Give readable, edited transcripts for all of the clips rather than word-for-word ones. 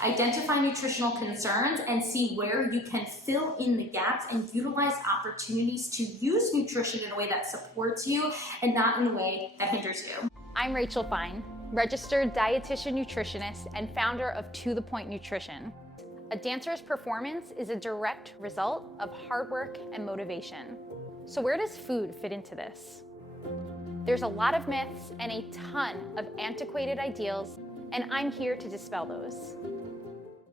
Identify nutritional concerns and see where you can fill in the gaps and utilize opportunities to use nutrition in a way that supports you and not in a way that hinders you. I'm Rachel Fine, registered dietitian nutritionist and founder of To The Point Nutrition. A dancer's performance is a direct result of hard work and motivation. So where does food fit into this? There's a lot of myths and a ton of antiquated ideals, and I'm here to dispel those.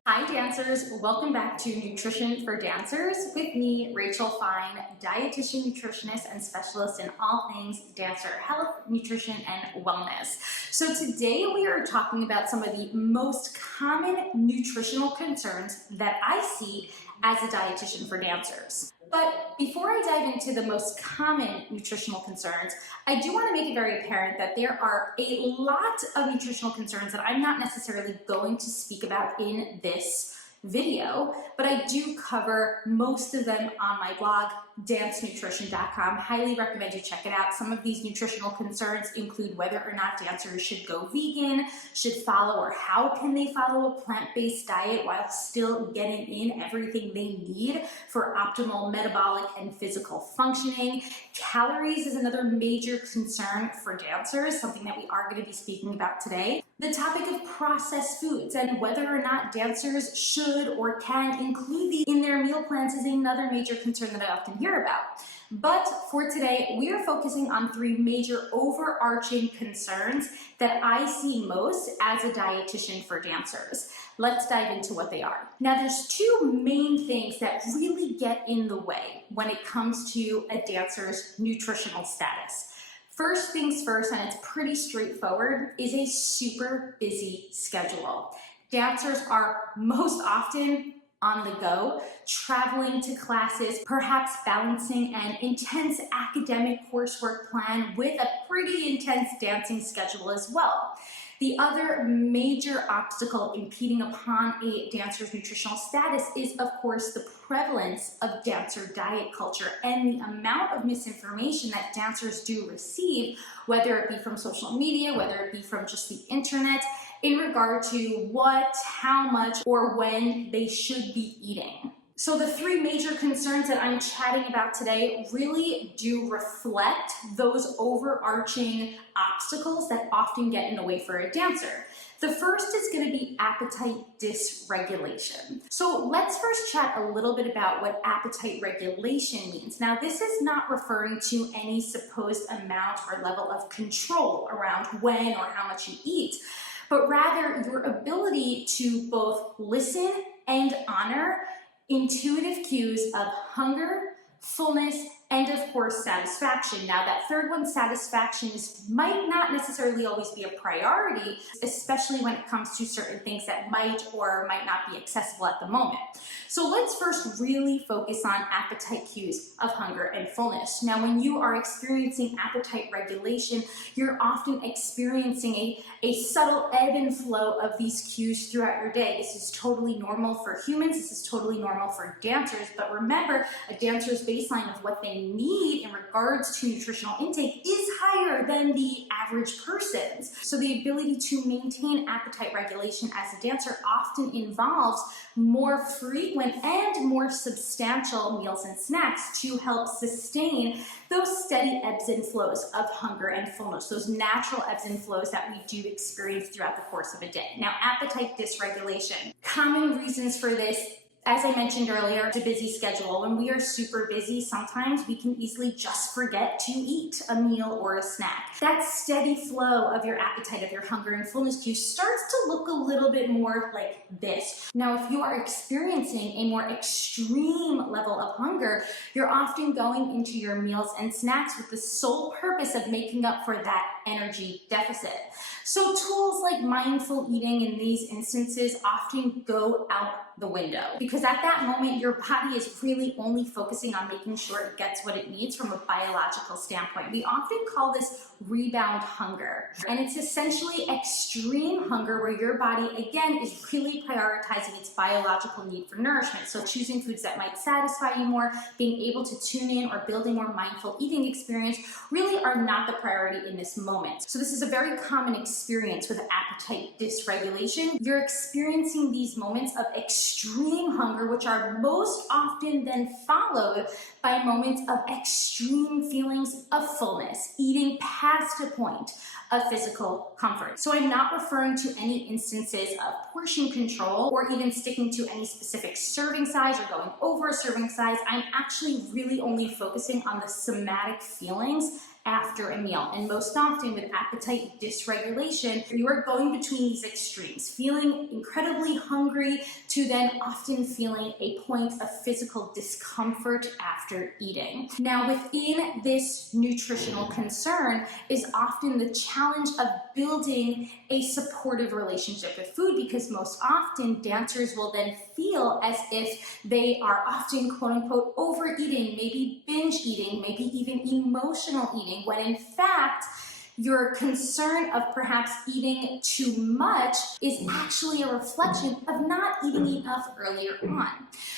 Hi dancers, welcome back to Nutrition for Dancers with me, Rachel Fine, dietitian, nutritionist, and specialist in all things dancer health, nutrition, and wellness. So today we are talking about some of the most common nutritional concerns that I see as a dietitian for dancers. But before I dive into the most common nutritional concerns, I do want to make it very apparent that there are a lot of nutritional concerns that I'm not necessarily going to speak about in this video, but I do cover most of them on my blog, dancenutrition.com. Highly recommend you check it out. Some of these nutritional concerns include whether or not dancers should go vegan, should follow or how can they follow a plant-based diet while still getting in everything they need for optimal metabolic and physical functioning. Calories is another major concern for dancers, something that we are going to be speaking about today. The topic of processed foods and whether or not dancers should or can include these in their meal plans is another major concern that I often hear about. But for today, we are focusing on three major overarching concerns that I see most as a dietitian for dancers. Let's dive into what they are. Now, there's two main things that really get in the way when it comes to a dancer's nutritional status. First things first, and it's pretty straightforward, is a super busy schedule. Dancers are most often on the go, traveling to classes, perhaps balancing an intense academic coursework plan with a pretty intense dancing schedule as well. The other major obstacle impeding upon a dancer's nutritional status is, of course, the prevalence of dancer diet culture and the amount of misinformation that dancers do receive, whether it be from social media, whether it be from just the internet, in regard to what, how much, or when they should be eating. So the three major concerns that I'm chatting about today really do reflect those overarching obstacles that often get in the way for a dancer. The first is going to be appetite dysregulation. So let's first chat a little bit about what appetite regulation means. Now, this is not referring to any supposed amount or level of control around when or how much you eat, but rather your ability to both listen and honor intuitive cues of hunger, fullness, and of course satisfaction. Now that third one, satisfaction, might not necessarily always be a priority, especially when it comes to certain things that might or might not be accessible at the moment. So let's first really focus on appetite cues of hunger and fullness. Now when you are experiencing appetite regulation, you're often experiencing a subtle ebb and flow of these cues throughout your day. This is totally normal for humans, this is totally normal for dancers, but remember, a dancer's baseline of what they need in regards to nutritional intake is higher than the average person's. So the ability to maintain appetite regulation as a dancer often involves more frequent and more substantial meals and snacks to help sustain those steady ebbs and flows of hunger and fullness, those natural ebbs and flows that we do experience throughout the course of a day. Now, appetite dysregulation. Common reasons for this, as I mentioned earlier, it's a busy schedule. When we are super busy, sometimes we can easily just forget to eat a meal or a snack. That steady flow of your appetite, of your hunger and fullness cue starts to look a little bit more like this. Now, if you are experiencing a more extreme level of hunger, you're often going into your meals and snacks with the sole purpose of making up for that energy deficit. So tools like mindful eating in these instances often go out the window because because at that moment, your body is really only focusing on making sure it gets what it needs from a biological standpoint. We often call this rebound hunger. And it's essentially extreme hunger where your body, again, is really prioritizing its biological need for nourishment. So choosing foods that might satisfy you more, being able to tune in, or building a more mindful eating experience really are not the priority in this moment. So this is a very common experience with appetite dysregulation. You're experiencing these moments of extreme hunger, which are most often then followed by moments of extreme feelings of fullness, eating past a point of physical comfort. So I'm not referring to any instances of portion control or even sticking to any specific serving size or going over a serving size. I'm actually really only focusing on the somatic feelings after a meal. And most often with appetite dysregulation, you are going between these extremes, feeling incredibly hungry to then often feeling a point of physical discomfort after eating. Now, within this nutritional concern is often the challenge of building a supportive relationship with food, because most often dancers will then feel as if they are often quote unquote overeating, maybe binge eating, maybe even emotional eating, when in fact your concern of perhaps eating too much is actually a reflection of not eating enough earlier on.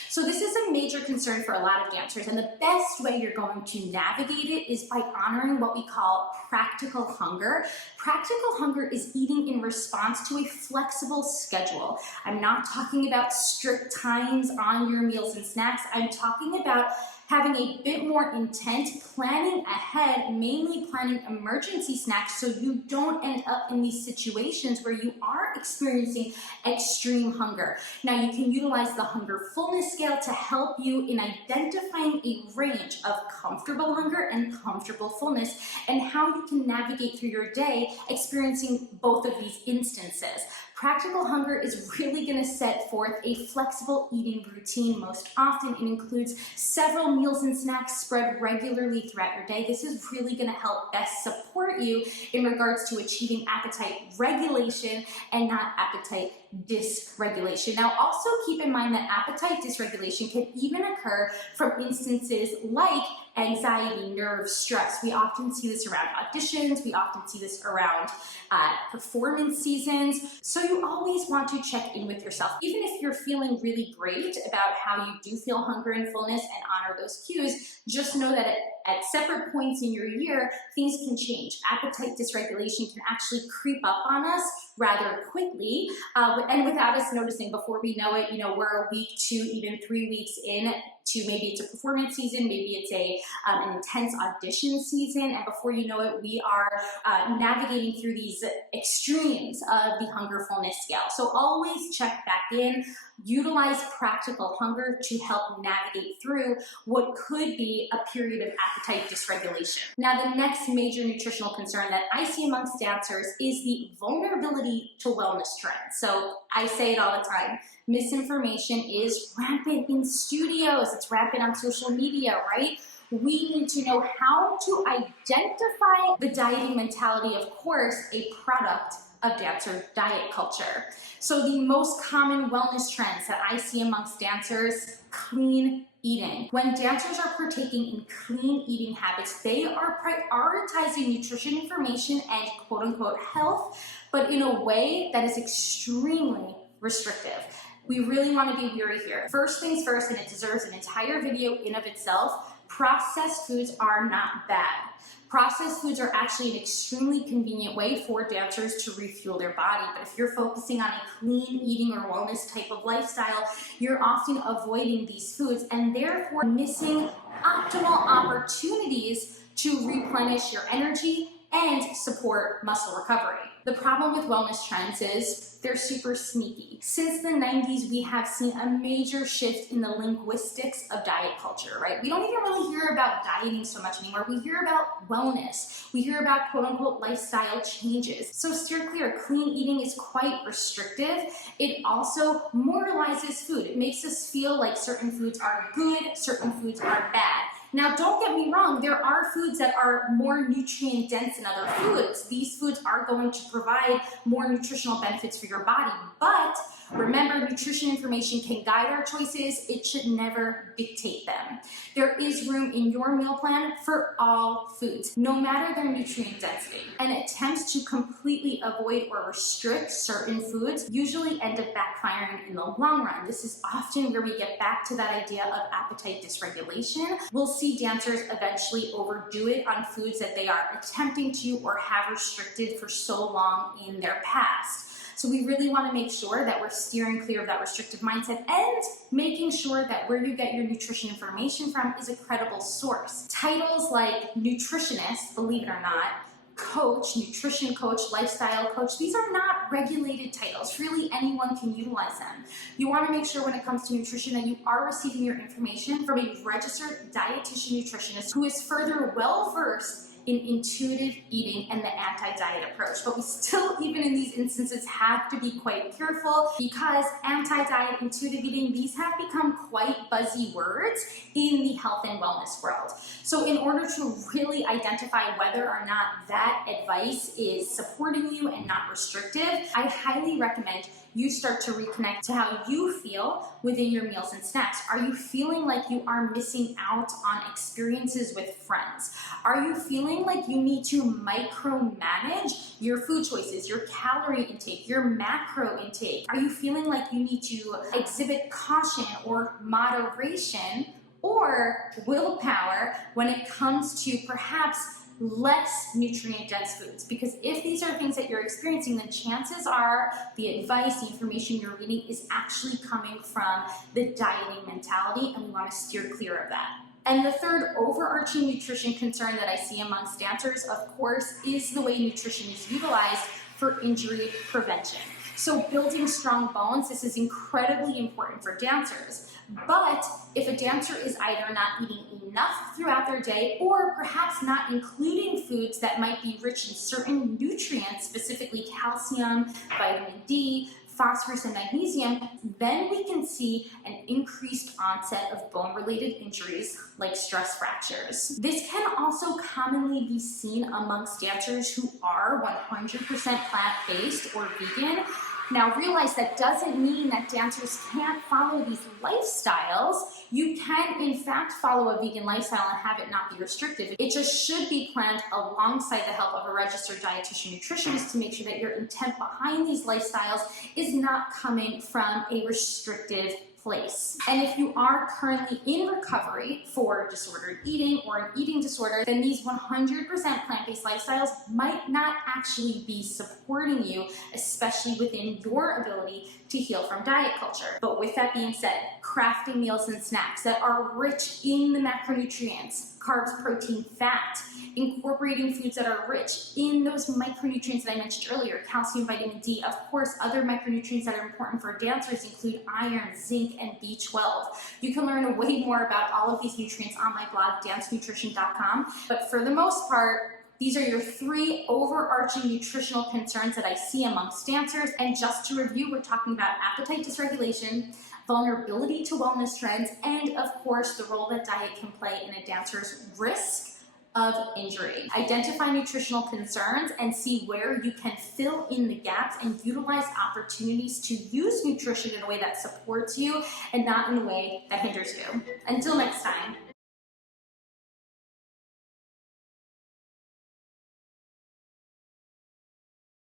So this is a major concern for a lot of dancers, and the best way you're going to navigate it is by honoring what we call practical hunger. Practical hunger is eating in response to a flexible schedule. I'm not talking about strict times on your meals and snacks. I'm talking about having a bit more intent, planning ahead, mainly planning emergency snacks so you don't end up in these situations where you are experiencing extreme hunger. Now, you can utilize the hunger fullness scale to help you in identifying a range of comfortable hunger and comfortable fullness, and how you can navigate through your day experiencing both of these instances. Practical hunger is really going to set forth a flexible eating routine. Most often it includes several meals and snacks spread regularly throughout your day. This is really going to help best support you in regards to achieving appetite regulation and not appetite dysregulation. Now, also keep in mind that appetite dysregulation can even occur from instances like anxiety, nerves, stress. We often see this around auditions. We often see this around performance seasons. So you always want to check in with yourself. Even if you're feeling really great about how you do feel hunger and fullness and honor those cues, just know that at separate points in your year, things can change. Appetite dysregulation can actually creep up on us rather quickly, and without us noticing. Before we know it, we're a week to even 3 weeks in to maybe it's a performance season, maybe it's an intense audition season, and before you know it, we are navigating through these extremes of the hunger fullness scale. So always check back in, utilize practical hunger to help navigate through what could be a period of appetite dysregulation. Now, the next major nutritional concern that I see amongst dancers is the vulnerability to wellness trends. So I say it all the time, misinformation is rampant in studios, it's rampant on social media, right? We need to know how to identify the dieting mentality, of course, a product of dancer diet culture. So the most common wellness trends that I see amongst dancers, clean eating. When dancers are partaking in clean eating habits, they are prioritizing nutrition information and quote unquote health, but in a way that is extremely restrictive. We really want to be wary here. First things first, and it deserves an entire video in of itself, processed foods are not bad. Processed foods are actually an extremely convenient way for dancers to refuel their body. But if you're focusing on a clean eating or wellness type of lifestyle, you're often avoiding these foods and therefore missing optimal opportunities to replenish your energy and support muscle recovery. The problem with wellness trends is they're super sneaky. Since the 90s, we have seen a major shift in the linguistics of diet culture, right? We don't even really hear about dieting so much anymore. We hear about wellness. We hear about quote unquote lifestyle changes. So steer clear. Clean eating is quite restrictive. It also moralizes food. It makes us feel like certain foods are good, certain foods are bad. Now, don't get me wrong, there are foods that are more nutrient dense than other foods. These foods are going to provide more nutritional benefits for your body, but Remember, nutrition information can guide our choices. It should never dictate them. There is room in your meal plan for all foods, no matter their nutrient density. And attempts to completely avoid or restrict certain foods usually end up backfiring in the long run. This is often where we get back to that idea of appetite dysregulation. We'll see dancers eventually overdo it on foods that they are attempting to or have restricted for so long in their past. So we really want to make sure that we're steering clear of that restrictive mindset and making sure that where you get your nutrition information from is a credible source. Titles like nutritionist, believe it or not, coach, nutrition coach, lifestyle coach, these are not regulated titles. Really, anyone can utilize them. You want to make sure when it comes to nutrition that you are receiving your information from a registered dietitian nutritionist who is further well-versed in intuitive eating and the anti-diet approach. But we still, even in these instances, have to be quite careful because anti-diet, intuitive eating, these have become quite buzzy words in the health and wellness world. So in order to really identify whether or not that advice is supporting you and not restrictive, I highly recommend you start to reconnect to how you feel within your meals and snacks. Are you feeling like you are missing out on experiences with friends? Are you feeling like you need to micromanage your food choices, your calorie intake, your macro intake? Are you feeling like you need to exhibit caution or moderation or willpower when it comes to perhaps less nutrient dense foods? Because if these are things that you're experiencing, then chances are the advice, the information you're reading is actually coming from the dieting mentality, and we want to steer clear of that. And the third overarching nutrition concern that I see amongst dancers, of course, is the way nutrition is utilized for injury prevention. So building strong bones, this is incredibly important for dancers. But if a dancer is either not eating enough throughout their day or perhaps not including foods that might be rich in certain nutrients, specifically calcium, vitamin D, phosphorus, and magnesium, then we can see an increased onset of bone-related injuries like stress fractures. This can also commonly be seen amongst dancers who are 100% plant-based or vegan. Now realize that doesn't mean that dancers can't follow these lifestyles. You can in fact follow a vegan lifestyle and have it not be restrictive. It just should be planned alongside the help of a registered dietitian nutritionist to make sure that your intent behind these lifestyles is not coming from a restrictive place. And if you are currently in recovery for disordered eating or an eating disorder, then these 100% plant-based lifestyles might not actually be supporting you, especially within your ability to heal from diet culture. But with that being said, crafting meals and snacks that are rich in the macronutrients, carbs, protein, fat, incorporating foods that are rich in those micronutrients that I mentioned earlier, calcium, vitamin D. Of course, other micronutrients that are important for dancers include iron, zinc, and B12. You can learn way more about all of these nutrients on my blog, dancenutrition.com. But for the most part, these are your three overarching nutritional concerns that I see amongst dancers. And just to review, we're talking about appetite dysregulation, vulnerability to wellness trends, and of course, the role that diet can play in a dancer's risk of injury. Identify nutritional concerns and see where you can fill in the gaps and utilize opportunities to use nutrition in a way that supports you and not in a way that hinders you. Until next time.